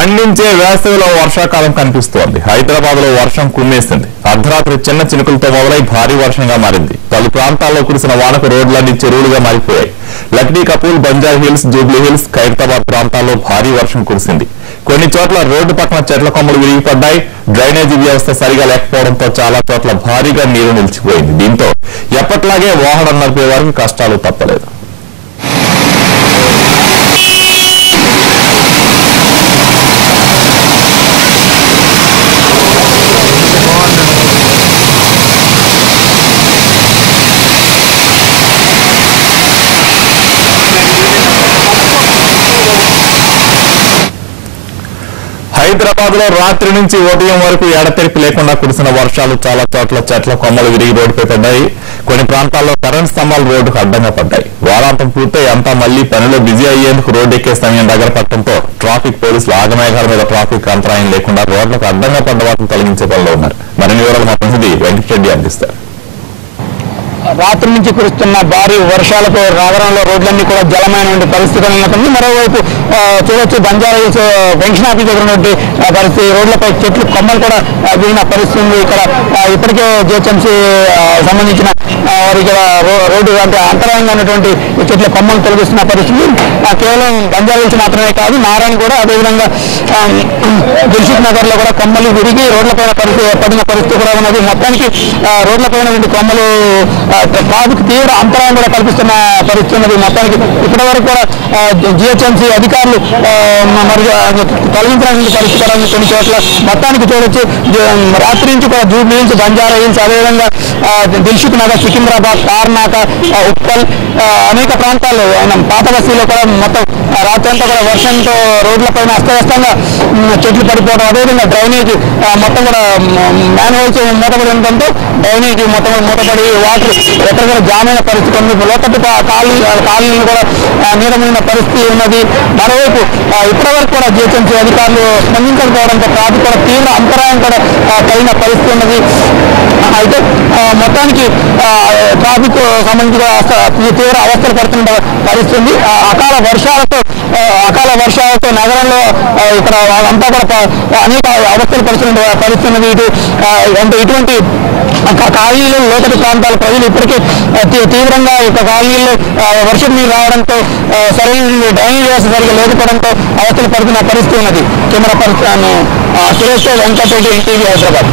మండించే వేసవిలో వర్షాకాలం కనిపిస్తోంది. హైదరాబాద్ లో వర్షం కుమ్మేసింది. అర్ధరాత్రి చిన్న చినుకులతో మొదలై భారీ వర్షంగా మారింది. పలు ప్రాంతాల్లో కురిసిన వానకు రోడ్లన్నీ చెరువులుగా మారిపోయాయి. Lakdi కపూల్, Banjara hills, Jubilee hills, Khairatabad ప్రాంతాల్లో భారీ వర్షం కురిసింది. కొన్ని చోట్ల రోడ్డు పక్కన చెట్ల కొమ్మలు విరిగిపడ్డాయి. డ్రైనేజీ వ్యవస్థ సరిగా లేకపోవడంతో చాలా చోట్ల భారీగా నీరు నిలిచిపోయింది. దీంతో ఎప్పట్లాగే వాహనం నడిపే వారికి కష్టాలు తప్పలేదు. హైదరాబాద్ లో రాత్రి నుంచి ఉదయం వరకు ఎడతెరిపి లేకుండా కురిసిన వర్షాలు చాలా చోట్ల చెట్ల కొమ్మలు విరిగి రోడ్డుపై పడ్డాయి. కొన్ని ప్రాంతాల్లో కరెంట్ స్తంభాలు రోడ్డుకు అడ్డంగా పడ్డాయి. వారాంతం పూర్తయి అంతా మళ్లీ పనిలో బిజీ అయ్యేందుకు రోడ్డు ఎక్కే సమయం దగ్గర పడటంతో ట్రాఫిక్ పోలీసులు ఆగమేఘాల మీద ట్రాఫిక్ అంతరాయం లేకుండా రోడ్లకు అడ్డంగా పడ్డ వాటిని తొలగించే పనిలో ఉన్నారు. మరిన్ని వివరాలు మా ప్రతినిధి వెంకటరెడ్డి అందిస్తారు. రాత్రి నుంచి కురుస్తున్న భారీ వర్షాలతో నగరంలో రోడ్లన్నీ కూడా జలమైన పరిస్థితి ఉన్నట్టుంది. మరోవైపు చూడొచ్చు బంజారా హిల్స్ పెన్షన్ ఆఫీస్ దగ్గర ఉన్నటువంటి పరిస్థితి, రోడ్లపై చెట్లు కొమ్మలు కూడా విరిగిన పరిస్థితి ఉంది. ఇక్కడ ఇప్పటికే జిహెచ్ఎంసీ సంబంధించిన వారి ఇక్కడ రోడ్డు అంటే అంతరాయంగా ఉన్నటువంటి చెట్ల కొమ్మలు తొలగిస్తున్న పరిస్థితి. కేవలం బంజారా హిల్స్ మాత్రమే కాదు, నారాయణ కూడా అదేవిధంగా దిల్షుక్ నగర్ లో కూడా కొమ్మలు విరిగి రోడ్లపైన పడిన పరిస్థితి కూడా ఉన్నది. మొత్తానికి రోడ్లపైన కొమ్మలు ట్రాఫిక్ తీవ్ర అంతరాయం కూడా కల్పిస్తున్న పరిస్థితి ఉన్నది. మొత్తానికి ఇప్పటి వరకు కూడా జిహెచ్ఎంసీ అధికారులు మరి తొలగించడానికి పరిస్థితి కూడా కొన్ని చోట్ల. మొత్తానికి చూడొచ్చు రాత్రి నుంచి కూడా జూబ్లీ హిల్స్, బంజారా హిల్స్, అదేవిధంగా దిల్షుక్ నగర్, సికింద్రాబాద్, తార్నాక, ఉప్పల్ అనేక ప్రాంతాల్లో పాత బస్తీలో కూడా మొత్తం రాత్రి అంతా కూడా వర్షంతో రోడ్లపైన అస్తవ్యస్తంగా చెట్లు పడిపోవడం, అదేవిధంగా డ్రైనేజ్ మొత్తం కూడా మ్యాన్హోల్స్ మూతపడి ఉండడంతో డ్రైనేజ్ మొత్తం మూతపడి వాటర్ ఎక్కడ జామైన పరిస్థితి ఉంది. లోతట్టు కాలనీలు కూడా నీడమైన పరిస్థితి ఉన్నది. మరోవైపు ఇప్పటి వరకు కూడా జిహెచ్ఎంసీ అధికారులు స్పందించకపోవడంతో ట్రాఫిక్ కూడా తీవ్ర అంతరాయం కూడా కలిగిన పరిస్థితి ఉన్నది. అయితే మొత్తానికి ట్రాఫిక్ సంబంధించిన తీవ్ర అవస్థలు పడుతున్న పరిస్థితి. అకాల వర్షాలతో నగరంలో ఇక్కడ అంతా కూడా అనేక అవస్థలు పడుతున్న పరిస్థితి ఉన్నది. అంటే ఇటువంటి కాలనీలు, లోతట్టు ప్రాంతాల ప్రజలు ఇప్పటికీ తీవ్రంగా కాలనీల్లో వర్షం నీరు రావడంతో సరైన డ్రైనేజ్ వ్యవస్థ సరిగ్గా లేకపోవడంతో అవస్థలు పడుతున్న పరిస్థితి ఉన్నది. Camera person Suresh, Venkatareddy, NTV, Hyderabad.